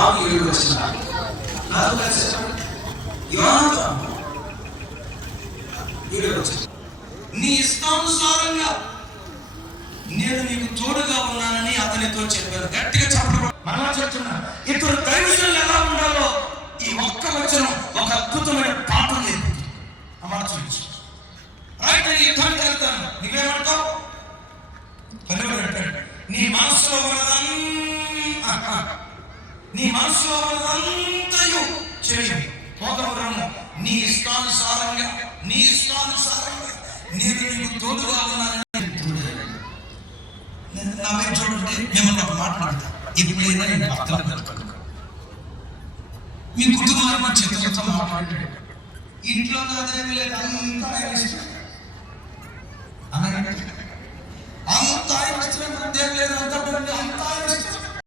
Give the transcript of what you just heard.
6-7 వచనాలు నాతో కలిసి యోనాతో 7 వచనం. నీ ఇష్టానుసారంగా నేను నీకు తోడుగా ఉన్నానని అతనితో చెప్పాను. గట్టిగా చెప్పడం మరలా చెప్తున్నా, ఇద్దరు దైవజనులు ఎలా ఉండాలో ఈ ఒక్క వచనం ఒక అద్భుతమైన పాఠం నేర్పుతుంది. అమ్మాట చూపించు. రైట్, నేను యుద్ధానికి వెళ్తాను, నువ్వేమంటావు? పల్లెవాడు అంటాడు, నీ మనసులో ఉన్నదంతయు చేయు, పోగవరము నీ ఇష్టానుసారంగా నేను నీకు తోడుగా ఉన్నానని. నా వైపు చూడండి, మిమ్మల్ని ఒక మాట్లాడతా. ఎప్పుడైనా నేను భర్తలు కలుపుతాను, మీ కుటుంబాన్ని చిత్రంతో మాట్లాడాడు, ఇంట్లో నాదేమి లేదు, అంతా ఆయన ఇష్టం అన్నాడు. అంతా ఆయన ఇష్టం, దేవుడు లేదు, అంతా ఆయన ఇష్టం.